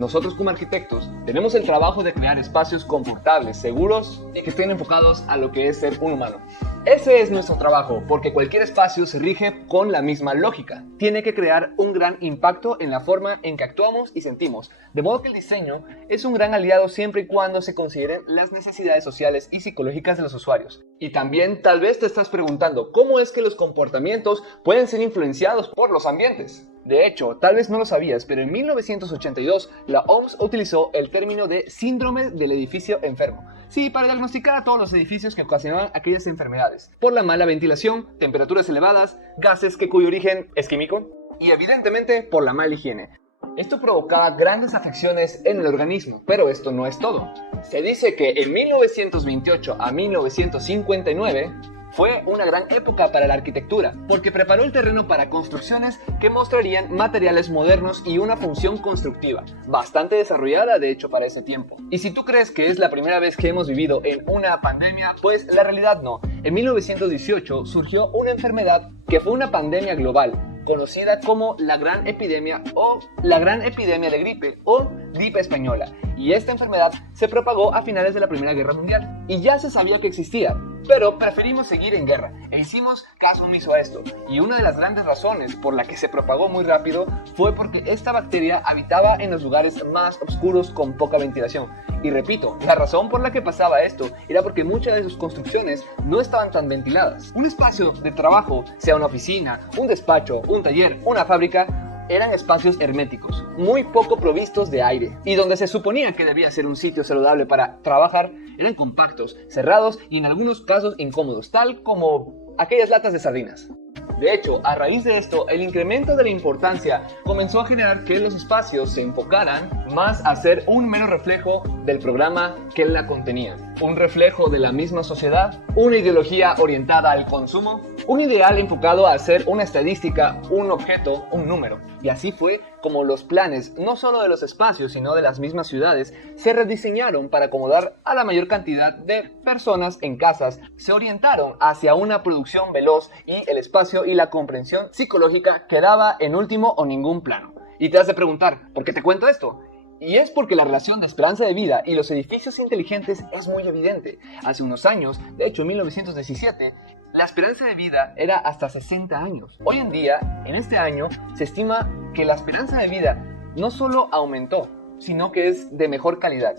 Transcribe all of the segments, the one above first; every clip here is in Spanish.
Nosotros como arquitectos tenemos el trabajo de crear espacios confortables, seguros y que estén enfocados a lo que es ser un humano. Ese es nuestro trabajo, porque cualquier espacio se rige con la misma lógica. Tiene que crear un gran impacto en la forma en que actuamos y sentimos, de modo que el diseño es un gran aliado siempre y cuando se consideren las necesidades sociales y psicológicas de los usuarios. Y también tal vez te estás preguntando, ¿cómo es que los comportamientos pueden ser influenciados por los ambientes? De hecho, tal vez no lo sabías, pero en 1982 la OMS utilizó el término de síndrome del edificio enfermo. Sí, para diagnosticar a todos los edificios que ocasionaban aquellas enfermedades. Por la mala ventilación, temperaturas elevadas, gases cuyo origen es químico y evidentemente por la mala higiene. Esto provocaba grandes afecciones en el organismo, pero esto no es todo. Se dice que en 1928 a 1959 fue una gran época para la arquitectura, porque preparó el terreno para construcciones que mostrarían materiales modernos y una función constructiva, bastante desarrollada de hecho para ese tiempo. Y si tú crees que es la primera vez que hemos vivido en una pandemia, pues la realidad no. En 1918 surgió una enfermedad que fue una pandemia global, conocida como la Gran Epidemia o la Gran Epidemia de Gripe o Gripe Española. Y esta enfermedad se propagó a finales de la Primera Guerra Mundial. Y ya se sabía que existía, pero preferimos seguir en guerra e hicimos caso omiso a esto. Y una de las grandes razones por la que se propagó muy rápido fue porque esta bacteria habitaba en los lugares más oscuros con poca ventilación. Y repito, la razón por la que pasaba esto era porque muchas de sus construcciones no estaban tan ventiladas. Un espacio de trabajo, sea una oficina, un despacho, un taller, una fábrica, eran espacios herméticos, muy poco provistos de aire, y donde se suponía que debía ser un sitio saludable para trabajar, eran compactos, cerrados y en algunos casos incómodos, tal como aquellas latas de sardinas. De hecho, a raíz de esto, el incremento de la importancia comenzó a generar que los espacios se enfocaran más a ser un mero reflejo del programa que la contenía. Un reflejo de la misma sociedad, una ideología orientada al consumo, un ideal enfocado a ser una estadística, un objeto, un número. Y así fue como los planes, no solo de los espacios, sino de las mismas ciudades, se rediseñaron para acomodar a la mayor cantidad de personas en casas, se orientaron hacia una producción veloz y el espacio y la comprensión psicológica quedaba en último o ningún plano. Y te has de preguntar, ¿por qué te cuento esto? Y es porque la relación de esperanza de vida y los edificios inteligentes es muy evidente. Hace unos años, de hecho en 1917, la esperanza de vida era hasta 60 años. Hoy en día, en este año, se estima que la esperanza de vida no solo aumentó, sino que es de mejor calidad.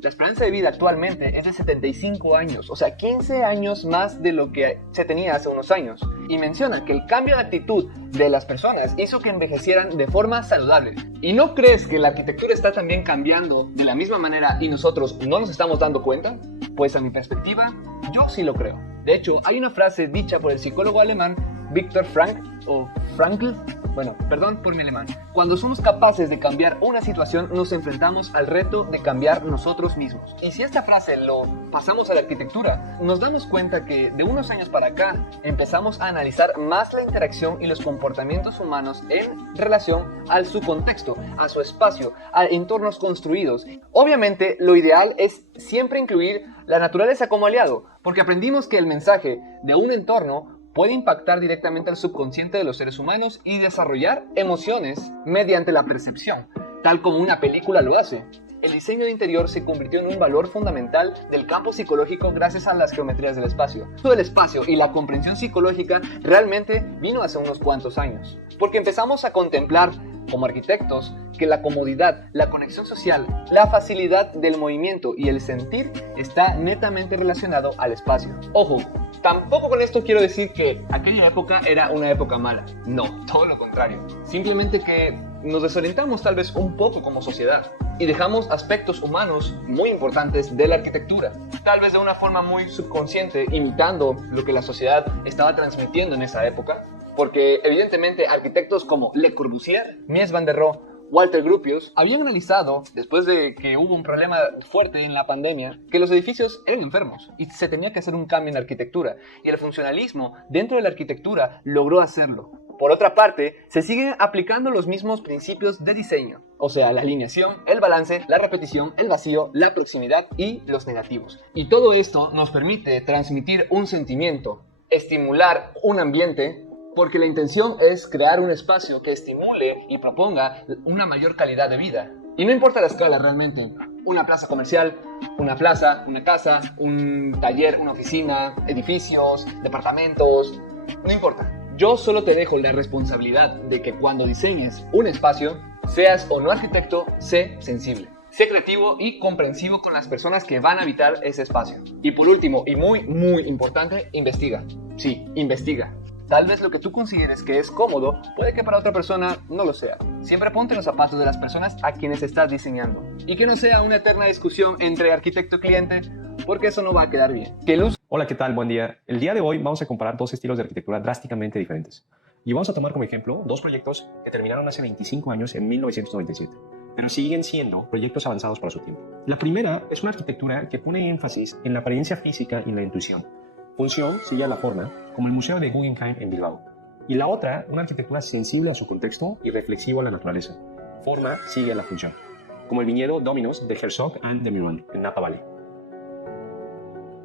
La esperanza de vida actualmente es de 75 años, o sea, 15 años más de lo que se tenía hace unos años. Y menciona que el cambio de actitud de las personas hizo que envejecieran de forma saludable. ¿Y no crees que la arquitectura está también cambiando de la misma manera y nosotros no nos estamos dando cuenta? Pues a mi perspectiva, yo sí lo creo. De hecho, hay una frase dicha por el psicólogo alemán Viktor Frankl, perdón por mi alemán. Cuando somos capaces de cambiar una situación, nos enfrentamos al reto de cambiar nosotros mismos. Y si esta frase lo pasamos a la arquitectura, nos damos cuenta que de unos años para acá empezamos a analizar más la interacción y los comportamientos humanos en relación a su contexto, a su espacio, a entornos construidos. Obviamente, lo ideal es siempre incluir la naturaleza como aliado, porque aprendimos que el mensaje de un entorno puede impactar directamente al subconsciente de los seres humanos y desarrollar emociones mediante la percepción, tal como una película lo hace. El diseño de interior se convirtió en un valor fundamental del campo psicológico gracias a las geometrías del espacio. Todo el espacio y la comprensión psicológica realmente vino hace unos cuantos años, porque empezamos a contemplar como arquitectos que la comodidad, la conexión social, la facilidad del movimiento y el sentir está netamente relacionado al espacio. Ojo, tampoco con esto quiero decir que aquella época era una época mala. No, todo lo contrario. Simplemente que nos desorientamos tal vez un poco como sociedad y dejamos aspectos humanos muy importantes de la arquitectura, tal vez de una forma muy subconsciente, imitando lo que la sociedad estaba transmitiendo en esa época, porque evidentemente arquitectos como Le Corbusier, Mies van der Rohe, Walter Gropius habían analizado, después de que hubo un problema fuerte en la pandemia, que los edificios eran enfermos y se tenía que hacer un cambio en la arquitectura, y el funcionalismo dentro de la arquitectura logró hacerlo. Por otra parte, se siguen aplicando los mismos principios de diseño, o sea, la alineación, el balance, la repetición, el vacío, la proximidad y los negativos. Y todo esto nos permite transmitir un sentimiento, estimular un ambiente, porque la intención es crear un espacio que estimule y proponga una mayor calidad de vida. Y no importa la escala realmente, una plaza comercial, una plaza, una casa, un taller, una oficina, edificios, departamentos, no importa. Yo solo te dejo la responsabilidad de que cuando diseñes un espacio, seas o no arquitecto, sé sensible. Sé creativo y comprensivo con las personas que van a habitar ese espacio. Y por último, y muy importante, investiga. Sí, investiga. Tal vez lo que tú consideres que es cómodo, puede que para otra persona no lo sea. Siempre ponte en los zapatos de las personas a quienes estás diseñando. Y que no sea una eterna discusión entre arquitecto y cliente, porque eso no va a quedar bien. Hola, ¿qué tal? Buen día. El día de hoy vamos a comparar dos estilos de arquitectura drásticamente diferentes. Y vamos a tomar como ejemplo dos proyectos que terminaron hace 25 años en 1997, pero siguen siendo proyectos avanzados para su tiempo. La primera es una arquitectura que pone énfasis en la apariencia física y la intuición. Función sigue a la forma, como el Museo de Guggenheim en Bilbao. Y la otra, una arquitectura sensible a su contexto y reflexivo a la naturaleza. Forma sigue a la función, como el viñedo Dominos de Herzog and de Meuron en Napa Valley.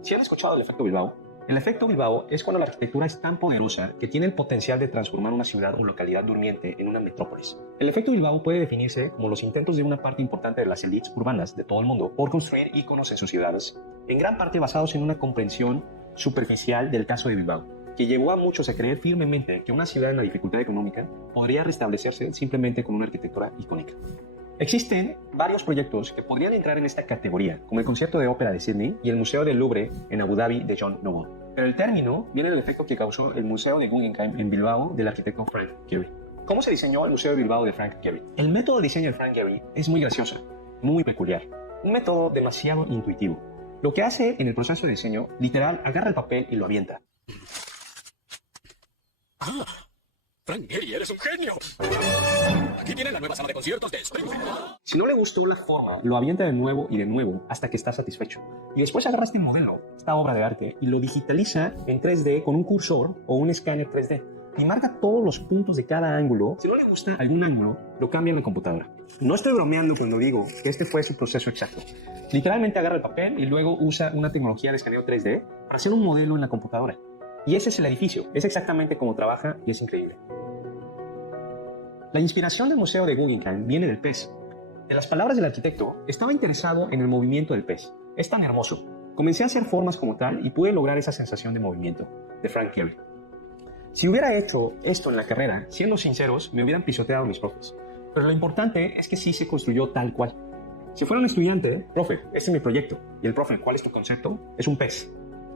Si han escuchado el efecto Bilbao es cuando la arquitectura es tan poderosa que tiene el potencial de transformar una ciudad o localidad durmiente en una metrópolis. El efecto Bilbao puede definirse como los intentos de una parte importante de las élites urbanas de todo el mundo por construir íconos en sus ciudades, en gran parte basados en una comprensión superficial del caso de Bilbao, que llevó a muchos a creer firmemente que una ciudad en la dificultad económica podría restablecerse simplemente con una arquitectura icónica. Existen varios proyectos que podrían entrar en esta categoría, como el Concierto de Ópera de Sydney y el Museo del Louvre en Abu Dhabi de John Nouveau. Pero el término viene del efecto que causó el Museo de Guggenheim en Bilbao del arquitecto Frank Gehry. ¿Cómo se diseñó el Museo de Bilbao de Frank Gehry? El método de diseño de Frank Gehry es muy gracioso, muy peculiar, un método demasiado intuitivo. Lo que hace en el proceso de diseño, literal, agarra el papel y lo avienta. ¡Ah! ¡Frank Gehry, eres un genio! Aquí tienen la nueva sala de conciertos de Springfield. Si no le gustó la forma, lo avienta de nuevo y de nuevo hasta que está satisfecho. Y después agarra este modelo, esta obra de arte, y lo digitaliza en 3D con un cursor o un escáner 3D. Y marca todos los puntos de cada ángulo. Si no le gusta algún ángulo, lo cambia en la computadora. No estoy bromeando cuando digo que este fue su proceso exacto. Literalmente agarra el papel y luego usa una tecnología de escaneo 3D para hacer un modelo en la computadora. Y ese es el edificio, es exactamente como trabaja y es increíble. La inspiración del Museo de Guggenheim viene del pez. En las palabras del arquitecto, estaba interesado en el movimiento del pez. Es tan hermoso. Comencé a hacer formas como tal y pude lograr esa sensación de movimiento, de Frank Gehry. Si hubiera hecho esto en la carrera, siendo sinceros, me hubieran pisoteado mis profes. Pero lo importante es que sí se construyó tal cual. Si fuera un estudiante, profe, este es mi proyecto. Y el profe, ¿cuál es tu concepto? Es un pez.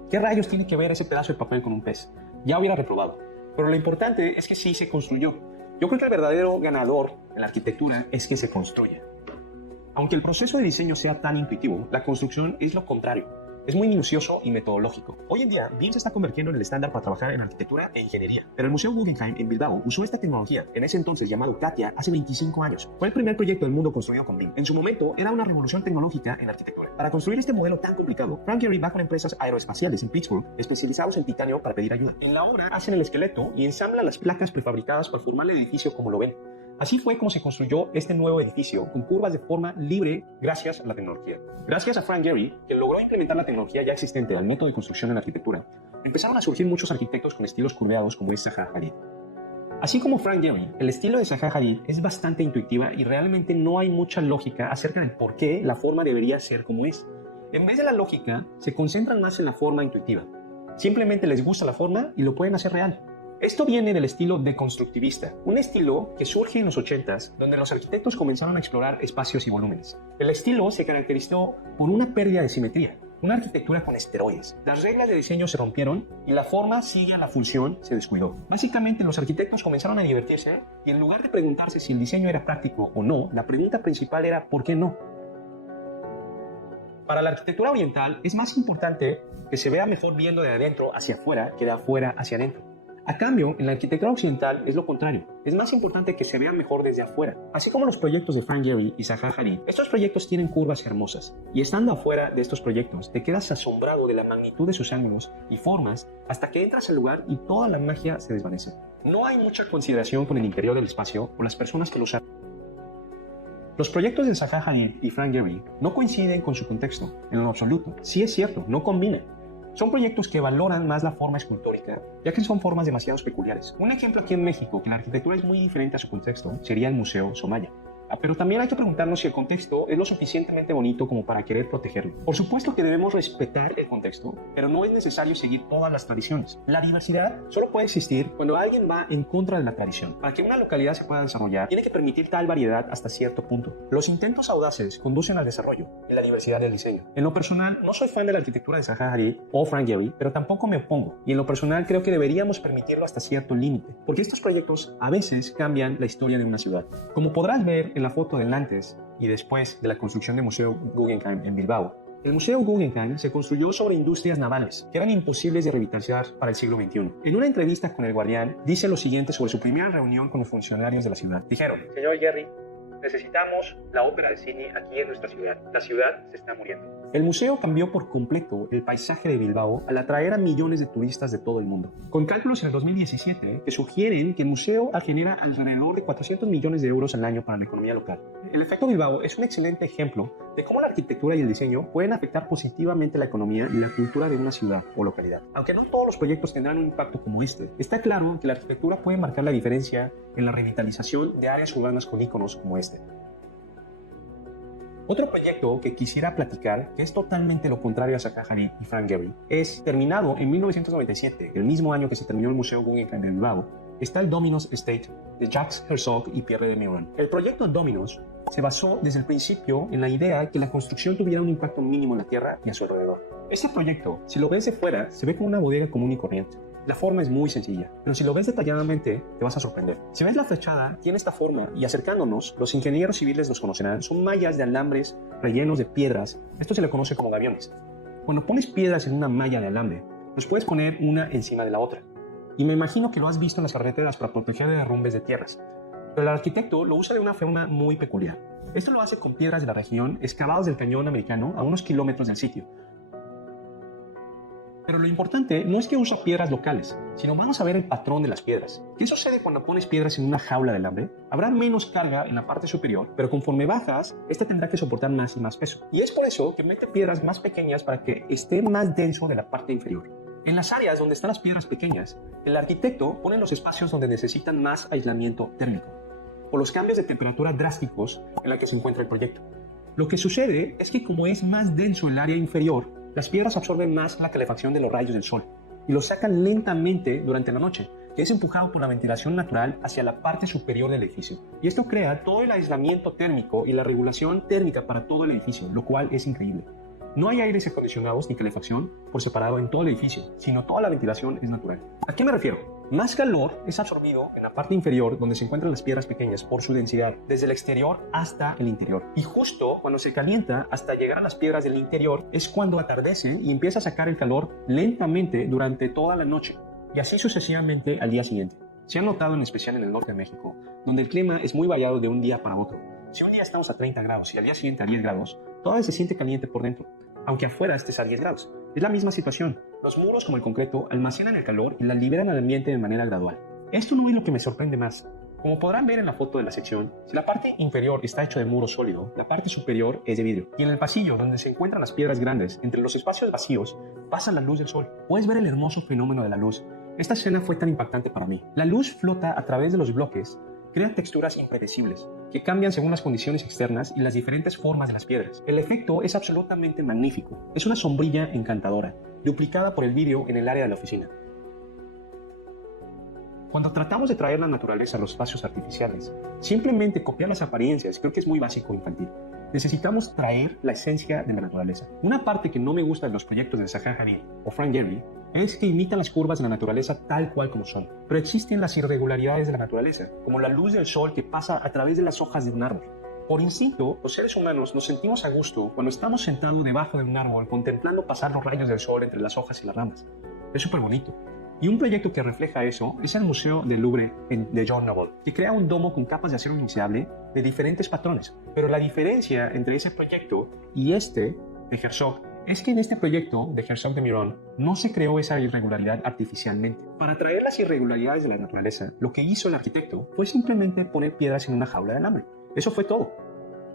¿Qué rayos tiene que ver ese pedazo de papel con un pez? Ya hubiera reprobado. Pero lo importante es que sí se construyó. Yo creo que el verdadero ganador en la arquitectura es que se construya. Aunque el proceso de diseño sea tan intuitivo, la construcción es lo contrario. Es muy minucioso y metodológico. Hoy en día, BIM se está convirtiendo en el estándar para trabajar en arquitectura e ingeniería. Pero el Museo Guggenheim en Bilbao usó esta tecnología, en ese entonces llamado CATIA, hace 25 años. Fue el primer proyecto del mundo construido con BIM. En su momento, era una revolución tecnológica en arquitectura. Para construir este modelo tan complicado, Frank Gehry va con empresas aeroespaciales en Pittsburgh, especializados en titanio, para pedir ayuda. En la obra, hacen el esqueleto y ensamblan las placas prefabricadas para formar el edificio como lo ven. Así fue como se construyó este nuevo edificio, con curvas de forma libre gracias a la tecnología. Gracias a Frank Gehry, que logró implementar la tecnología ya existente al método de construcción en la arquitectura, empezaron a surgir muchos arquitectos con estilos curveados como es Zaha Hadid. Así como Frank Gehry, el estilo de Zaha Hadid es bastante intuitiva y realmente no hay mucha lógica acerca del por qué la forma debería ser como es. En vez de la lógica, se concentran más en la forma intuitiva. Simplemente les gusta la forma y lo pueden hacer real. Esto viene del estilo deconstructivista, un estilo que surge en los 80s, donde los arquitectos comenzaron a explorar espacios y volúmenes. El estilo se caracterizó por una pérdida de simetría, una arquitectura con esteroides. Las reglas de diseño se rompieron y la forma sigue a la función se descuidó. Básicamente, los arquitectos comenzaron a divertirse y en lugar de preguntarse si el diseño era práctico o no, la pregunta principal era ¿por qué no? Para la arquitectura oriental es más importante que se vea mejor viendo de adentro hacia afuera que de afuera hacia adentro. A cambio, en la arquitectura occidental es lo contrario. Es más importante que se vea mejor desde afuera. Así como los proyectos de Frank Gehry y Zaha Hadid, estos proyectos tienen curvas hermosas. Y estando afuera de estos proyectos, te quedas asombrado de la magnitud de sus ángulos y formas hasta que entras al lugar y toda la magia se desvanece. No hay mucha consideración con el interior del espacio o las personas que lo usan. Los proyectos de Zaha Hadid y Frank Gehry no coinciden con su contexto, en lo absoluto. Sí es cierto, no combinan. Son proyectos que valoran más la forma escultórica, ya que son formas demasiado peculiares. Un ejemplo aquí en México, que la arquitectura es muy diferente a su contexto, sería el Museo Somaya. pero también hay que preguntarnos si el contexto es lo suficientemente bonito como para querer protegerlo. Por supuesto que debemos respetar el contexto, pero no es necesario seguir todas las tradiciones. La diversidad solo puede existir cuando alguien va en contra de la tradición. Para que una localidad se pueda desarrollar, tiene que permitir tal variedad hasta cierto punto. Los intentos audaces conducen al desarrollo y la diversidad del diseño. En lo personal, no soy fan de la arquitectura de Zaha Hadid o Frank Gehry, pero tampoco me opongo. Y en lo personal, creo que deberíamos permitirlo hasta cierto límite, porque estos proyectos a veces cambian la historia de una ciudad. Como podrás ver en la foto del antes y después de la construcción del Museo Guggenheim en Bilbao, el Museo Guggenheim se construyó sobre industrias navales que eran imposibles de revitalizar para el siglo XXI. En una entrevista con El Guardián, dice lo siguiente sobre su primera reunión con los funcionarios de la ciudad. Dijeron: señor Gehry, necesitamos la ópera de Sydney aquí en nuestra ciudad. La ciudad se está muriendo. El museo cambió por completo el paisaje de Bilbao al atraer a millones de turistas de todo el mundo. Con cálculos en el 2017 que sugieren que el museo genera alrededor de 400 millones de euros al año para la economía local. El efecto Bilbao es un excelente ejemplo de cómo la arquitectura y el diseño pueden afectar positivamente la economía y la cultura de una ciudad o localidad. Aunque no todos los proyectos tendrán un impacto como este, está claro que la arquitectura puede marcar la diferencia en la revitalización de áreas urbanas con íconos como este. Otro proyecto que quisiera platicar, que es totalmente lo contrario a Zaha Hadid y Frank Gehry, es terminado en 1997, el mismo año que se terminó el Museo Guggenheim de Bilbao, está el Dominos Estate de Jacques Herzog y Pierre de Meuron. El proyecto Dominos se basó desde el principio en la idea que la construcción tuviera un impacto mínimo en la tierra y a su alrededor. Este proyecto, si lo ves de fuera, se ve como una bodega común y corriente. La forma es muy sencilla, pero si lo ves detalladamente, te vas a sorprender. Si ves la fachada, tiene esta forma y acercándonos, los ingenieros civiles los conocerán, son mallas de alambres rellenos de piedras. Esto se le conoce como gaviones. Cuando pones piedras en una malla de alambre, los puedes poner una encima de la otra. Y me imagino que lo has visto en las carreteras para proteger de derrumbes de tierras. Pero el arquitecto lo usa de una forma muy peculiar. Esto lo hace con piedras de la región excavadas del cañón americano a unos kilómetros del sitio. Pero lo importante no es que usa piedras locales, sino vamos a ver el patrón de las piedras. ¿Qué sucede cuando pones piedras en una jaula de alambre? Habrá menos carga en la parte superior, pero conforme bajas, esta tendrá que soportar más y más peso. Y es por eso que mete piedras más pequeñas para que esté más denso de la parte inferior. En las áreas donde están las piedras pequeñas, el arquitecto pone los espacios donde necesitan más aislamiento térmico, por los cambios de temperatura drásticos en la que se encuentra el proyecto. Lo que sucede es que como es más denso el área inferior, las piedras absorben más la calefacción de los rayos del sol y los sacan lentamente durante la noche, que es empujado por la ventilación natural hacia la parte superior del edificio. Y esto crea todo el aislamiento térmico y la regulación térmica para todo el edificio, lo cual es increíble. No hay aires acondicionados ni calefacción por separado en todo el edificio, sino toda la ventilación es natural. ¿A qué me refiero? Más calor es absorbido en la parte inferior donde se encuentran las piedras pequeñas por su densidad, desde el exterior hasta el interior. Y justo cuando se calienta hasta llegar a las piedras del interior es cuando atardece y empieza a sacar el calor lentamente durante toda la noche y así sucesivamente al día siguiente. Se ha notado en especial en el norte de México, donde el clima es muy variado de un día para otro. Si un día estamos a 30 grados y al día siguiente a 10 grados, todavía se siente caliente por dentro, aunque afuera estés a 10 grados. Es la misma situación. Los muros, como el concreto, almacenan el calor y la liberan al ambiente de manera gradual. Esto no es lo que me sorprende más. Como podrán ver en la foto de la sección, si la parte inferior está hecha de muro sólido, la parte superior es de vidrio. Y en el pasillo, donde se encuentran las piedras grandes, entre los espacios vacíos, pasa la luz del sol. Puedes ver el hermoso fenómeno de la luz. Esta escena fue tan impactante para mí. La luz flota a través de los bloques, crea texturas impredecibles, que cambian según las condiciones externas y las diferentes formas de las piedras. El efecto es absolutamente magnífico. Es una sombrilla encantadora, duplicada por el vidrio en el área de la oficina. Cuando tratamos de traer la naturaleza a los espacios artificiales, simplemente copiar las apariencias creo que es muy básico e infantil. Necesitamos traer la esencia de la naturaleza. Una parte que no me gusta de los proyectos de Zaha Hadid o Frank Gehry es que imitan las curvas de la naturaleza tal cual como son. Pero existen las irregularidades de la naturaleza, como la luz del sol que pasa a través de las hojas de un árbol. Por instinto, los seres humanos nos sentimos a gusto cuando estamos sentados debajo de un árbol contemplando pasar los rayos del sol entre las hojas y las ramas. Es súper bonito. Y un proyecto que refleja eso es el Museo del Louvre de John Noble, que crea un domo con capas de acero inoxidable de diferentes patrones. Pero la diferencia entre ese proyecto y este de Herzog es que en este proyecto de Herzog de Meuron no se creó esa irregularidad artificialmente. Para traer las irregularidades de la naturaleza, lo que hizo el arquitecto fue simplemente poner piedras en una jaula de alambre. Eso fue todo.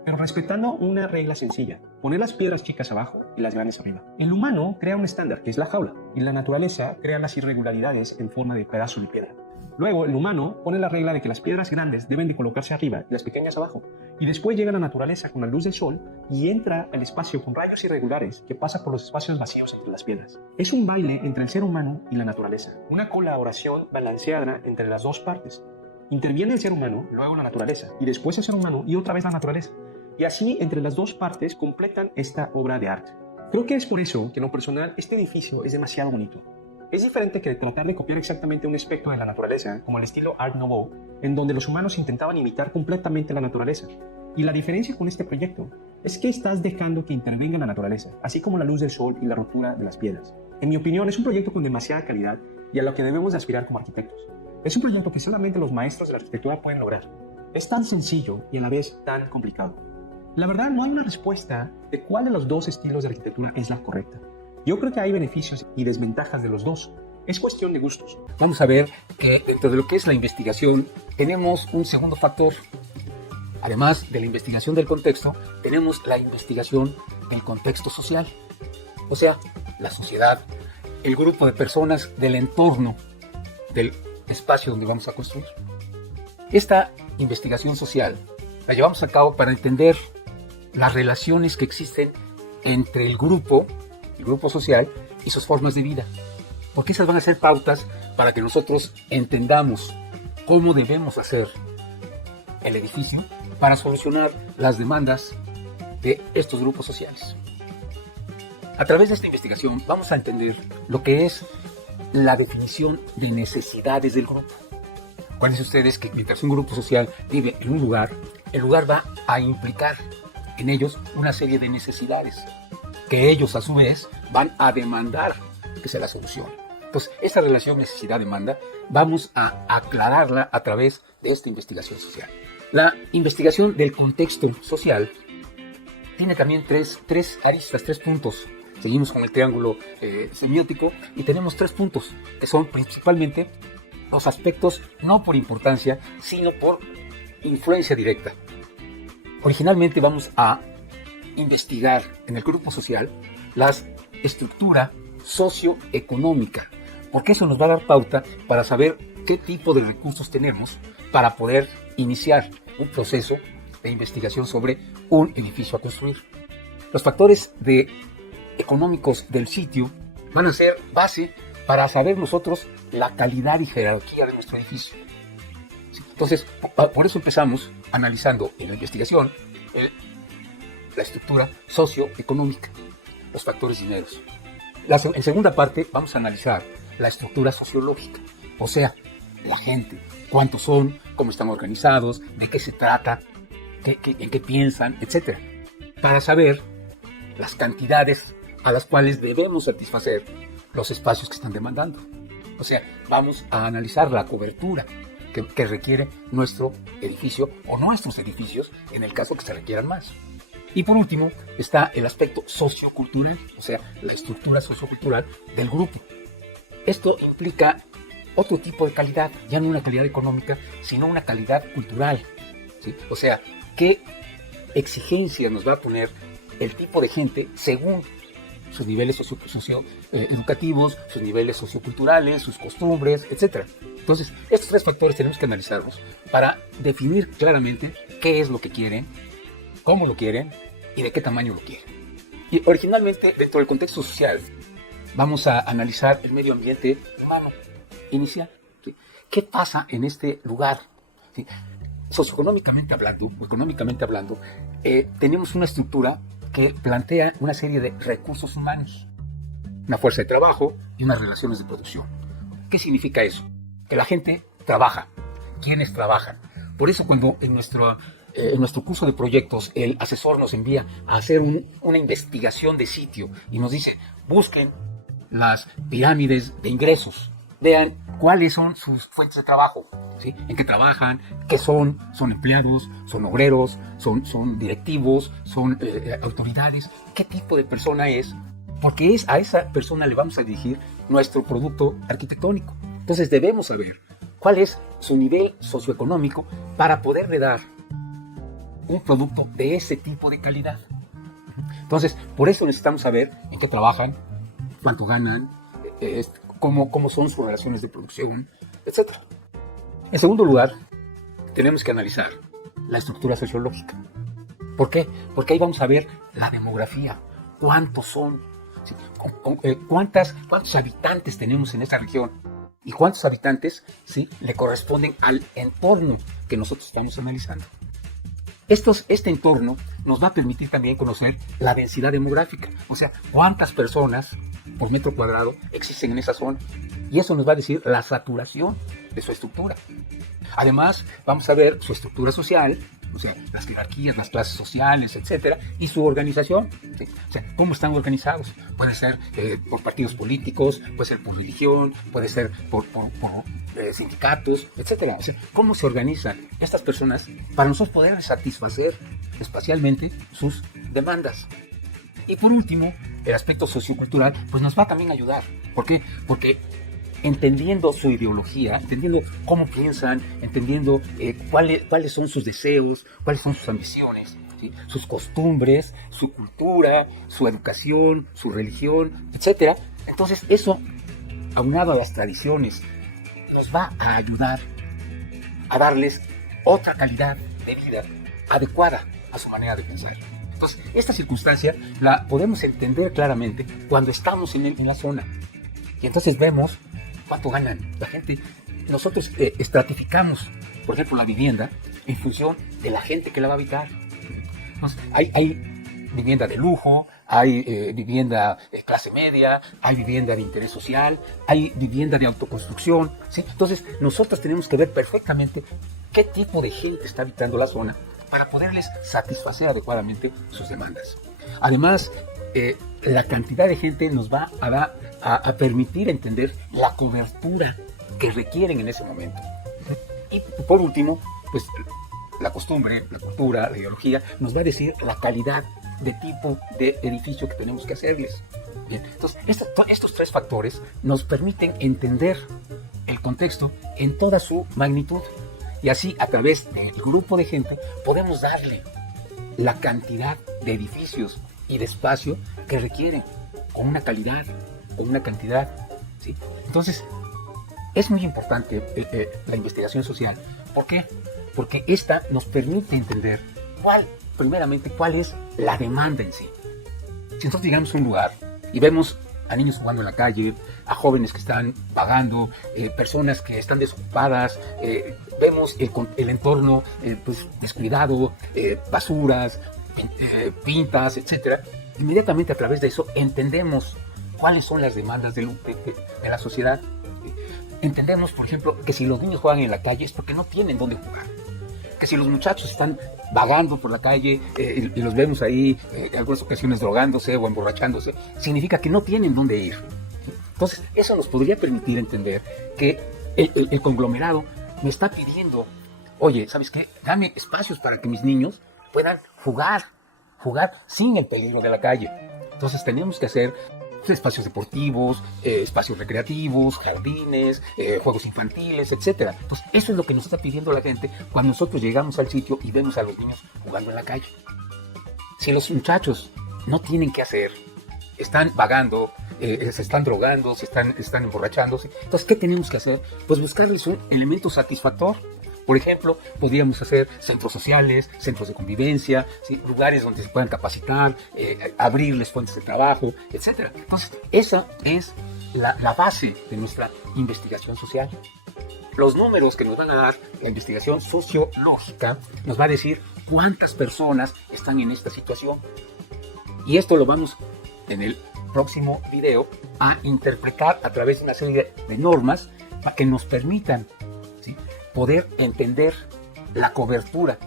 Pero respetando una regla sencilla, poner las piedras chicas abajo y las grandes arriba. El humano crea un estándar, que es la jaula, y la naturaleza crea las irregularidades en forma de pedazo de piedra. Luego, el humano pone la regla de que las piedras grandes deben de colocarse arriba y las pequeñas abajo, Y después llega la naturaleza con la luz del sol y entra al espacio con rayos irregulares que pasa por los espacios vacíos entre las piedras. Es un baile entre el ser humano y la naturaleza, una colaboración balanceada entre las dos partes. Interviene el ser humano, luego la naturaleza, y después el ser humano y otra vez la naturaleza. Y así, entre las dos partes, completan esta obra de arte. Creo que es por eso que en lo personal este edificio es demasiado bonito. Es diferente que tratar de copiar exactamente un aspecto de la naturaleza, como el estilo Art Nouveau, en donde los humanos intentaban imitar completamente la naturaleza. Y la diferencia con este proyecto es que estás dejando que intervenga la naturaleza, así como la luz del sol y la rotura de las piedras. En mi opinión, es un proyecto con demasiada calidad y a lo que debemos de aspirar como arquitectos. Es un proyecto que solamente los maestros de la arquitectura pueden lograr. Es tan sencillo y a la vez tan complicado. La verdad, no hay una respuesta de cuál de los dos estilos de arquitectura es la correcta. Yo creo que hay beneficios y desventajas de los dos. Es cuestión de gustos. Vamos a ver que dentro de lo que es la investigación tenemos un segundo factor. Además de la investigación del contexto, tenemos la investigación del contexto social. O sea, la sociedad, el grupo de personas del entorno del espacio donde vamos a construir. Esta investigación social la llevamos a cabo para entender las relaciones que existen entre el grupo social y sus formas de vida. Porque esas van a ser pautas para que nosotros entendamos cómo debemos hacer el edificio para solucionar las demandas de estos grupos sociales. A través de esta investigación vamos a entender lo que es la definición de necesidades del grupo. Acuérdense ustedes que mientras un grupo social vive en un lugar, el lugar va a implicar en ellos una serie de necesidades que ellos a su vez van a demandar que se la solucione. Entonces, esa relación necesidad-demanda vamos a aclararla a través de esta investigación social. La investigación del contexto social tiene también tres aristas, 3 puntos. Seguimos con el triángulo semiótico y tenemos 3 puntos que son principalmente los aspectos no por importancia, sino por influencia directa. Originalmente vamos a investigar en el grupo social la estructura socioeconómica, porque eso nos va a dar pauta para saber qué tipo de recursos tenemos para poder iniciar un proceso de investigación sobre un edificio a construir. Los factores económicos del sitio van a ser base para saber nosotros la calidad y jerarquía de nuestro edificio. Entonces, por eso empezamos analizando en la investigación la estructura socioeconómica, los factores dineros. En segunda parte vamos a analizar la estructura sociológica, o sea, la gente, cuántos son, cómo están organizados, de qué se trata, en qué piensan, etc. Para saber las cantidades a las cuales debemos satisfacer los espacios que están demandando. O sea, vamos a analizar la cobertura que requiere nuestro edificio o nuestros edificios en el caso que se requieran más. Y por último está el aspecto sociocultural, o sea, la estructura sociocultural del grupo. Esto implica otro tipo de calidad, ya no una calidad económica, sino una calidad cultural, ¿sí? O sea, qué exigencias nos va a poner el tipo de gente según sus niveles socioeducativos, sus niveles socioculturales, sus costumbres, etc. Entonces, estos 3 factores tenemos que analizarlos para definir claramente qué es lo que quieren, cómo lo quieren y de qué tamaño lo quieren. Y originalmente, dentro del contexto social, vamos a analizar el medio ambiente humano inicial. ¿Sí? ¿Qué pasa en este lugar? ¿Sí? Socioeconómicamente hablando, o económicamente hablando, tenemos una estructura que plantea una serie de recursos humanos, una fuerza de trabajo y unas relaciones de producción. ¿Qué significa eso? Que la gente trabaja. ¿Quiénes trabajan? Por eso cuando en nuestro curso de proyectos el asesor nos envía a hacer una investigación de sitio y nos dice, busquen las pirámides de ingresos, vean cuáles son sus fuentes de trabajo, ¿sí? En qué trabajan, qué son empleados, son obreros, son directivos, son autoridades, qué tipo de persona es, porque a esa persona le vamos a dirigir nuestro producto arquitectónico. Entonces debemos saber cuál es su nivel socioeconómico para poderle dar un producto de ese tipo de calidad. Entonces, por eso necesitamos saber en qué trabajan, cuánto ganan, cómo son sus relaciones de producción, etc. En segundo lugar, tenemos que analizar la estructura sociológica. ¿Por qué? Porque ahí vamos a ver la demografía, cuántos son, ¿sí? Cuántos habitantes tenemos en esta región y cuántos habitantes, ¿sí?, le corresponden al entorno que nosotros estamos analizando. Este entorno nos va a permitir también conocer la densidad demográfica, o sea, cuántas personas por metro cuadrado existen en esa zona. Y eso nos va a decir la saturación de su estructura. Además, vamos a ver su estructura social, o sea, las jerarquías, las clases sociales, etcétera, y su organización, ¿sí? O sea, cómo están organizados. Puede ser por partidos políticos, puede ser por religión, puede ser por sindicatos, etcétera. O sea, cómo se organizan estas personas para nosotros poder satisfacer espacialmente sus demandas. Y por último, el aspecto sociocultural, pues nos va también a ayudar. ¿Por qué? Porque entendiendo su ideología, entendiendo cómo piensan, entendiendo cuáles son sus deseos, cuáles son sus ambiciones, ¿sí?, sus costumbres, su cultura, su educación, su religión, etcétera. Entonces eso, aunado a las tradiciones, nos va a ayudar a darles otra calidad de vida adecuada a su manera de pensar. Entonces, esta circunstancia la podemos entender claramente cuando estamos en la zona. Y entonces vemos cuánto ganan la gente. Nosotros estratificamos, por ejemplo, la vivienda en función de la gente que la va a habitar. Entonces, hay vivienda de lujo, hay vivienda de clase media, hay vivienda de interés social, hay vivienda de autoconstrucción, ¿sí? Entonces, nosotros tenemos que ver perfectamente qué tipo de gente está habitando la zona para poderles satisfacer adecuadamente sus demandas. Además, la cantidad de gente nos va a permitir entender la cobertura que requieren en ese momento. Y por último, pues la costumbre, la cultura, la ideología nos va a decir la calidad de tipo de edificio que tenemos que hacerles. Bien, entonces, estos tres factores nos permiten entender el contexto en toda su magnitud. Y así, a través del grupo de gente, podemos darle la cantidad de edificios y de espacio que requieren, con una calidad, con una cantidad, ¿sí? Entonces, es muy importante la investigación social. ¿Por qué? Porque esta nos permite entender primeramente, cuál es la demanda en sí. Si nosotros llegamos a un lugar y vemos a niños jugando en la calle, a jóvenes que están vagando, personas que están desocupadas, vemos el entorno pues descuidado, basuras, pintas, etcétera. Inmediatamente a través de eso entendemos cuáles son las demandas de la sociedad. Entendemos, por ejemplo, que si los niños juegan en la calle es porque no tienen dónde jugar. Que si los muchachos están vagando por la calle y los vemos ahí en algunas ocasiones drogándose o emborrachándose, significa que no tienen dónde ir. Entonces, eso nos podría permitir entender que el conglomerado me está pidiendo, oye, ¿sabes qué? Dame espacios para que mis niños puedan jugar sin el peligro de la calle. Entonces, tenemos que hacer espacios deportivos, espacios recreativos, jardines, juegos infantiles, etcétera. Entonces, eso es lo que nos está pidiendo la gente cuando nosotros llegamos al sitio y vemos a los niños jugando en la calle. Si los muchachos no tienen qué hacer, están vagando, se están drogando, se están emborrachándose, entonces, ¿qué tenemos que hacer? Pues buscarles un elemento satisfactor. Por ejemplo, podríamos hacer centros sociales, centros de convivencia, ¿sí?, lugares donde se puedan capacitar, abrirles fuentes de trabajo, etc. Entonces, esa es la base de nuestra investigación social. Los números que nos van a dar la investigación sociológica nos va a decir cuántas personas están en esta situación. Y esto lo vamos, en el próximo video, a interpretar a través de una serie de normas para que nos permitan, ¿sí?, poder entender la cobertura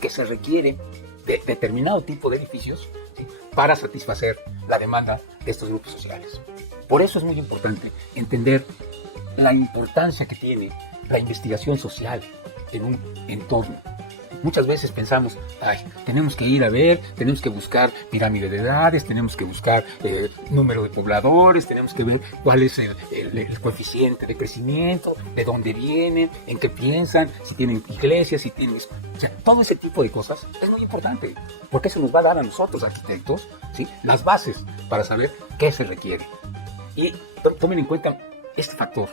que se requiere de determinado tipo de edificios, ¿sí?, para satisfacer la demanda de estos grupos sociales. Por eso es muy importante entender la importancia que tiene la investigación social en un entorno. Muchas veces pensamos, tenemos que ir a ver, tenemos que buscar pirámide de edades, tenemos que buscar número de pobladores, tenemos que ver cuál es el coeficiente de crecimiento, de dónde vienen, en qué piensan, si tienen iglesias, si tienen... O sea, todo ese tipo de cosas es muy importante, porque eso nos va a dar a nosotros, arquitectos, ¿sí?, las bases para saber qué se requiere. Y tomen en cuenta este factor.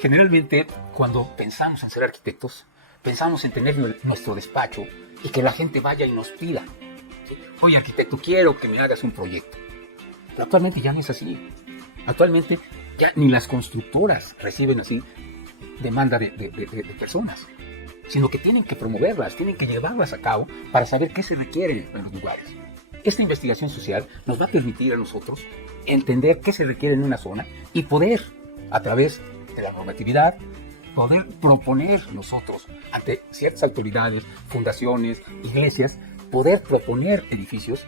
Generalmente, cuando pensamos en ser arquitectos, pensamos en tener nuestro despacho y que la gente vaya y nos pida, ¿sí? Oye, arquitecto, quiero que me hagas un proyecto. Pero actualmente ya no es así. Actualmente ya ni las constructoras reciben así demanda de personas, sino que tienen que promoverlas, tienen que llevarlas a cabo para saber qué se requiere en los lugares. Esta investigación social nos va a permitir a nosotros entender qué se requiere en una zona y poder, a través de la normatividad, poder proponer nosotros ante ciertas autoridades, fundaciones, iglesias, poder proponer edificios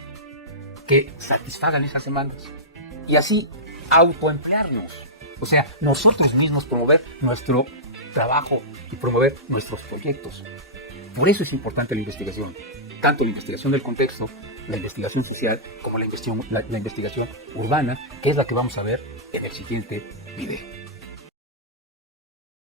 que satisfagan esas demandas y así autoemplearnos. O sea, nosotros mismos promover nuestro trabajo y promover nuestros proyectos. Por eso es importante la investigación, tanto la investigación del contexto, la investigación social, como la investigación urbana, que es la que vamos a ver en el siguiente video.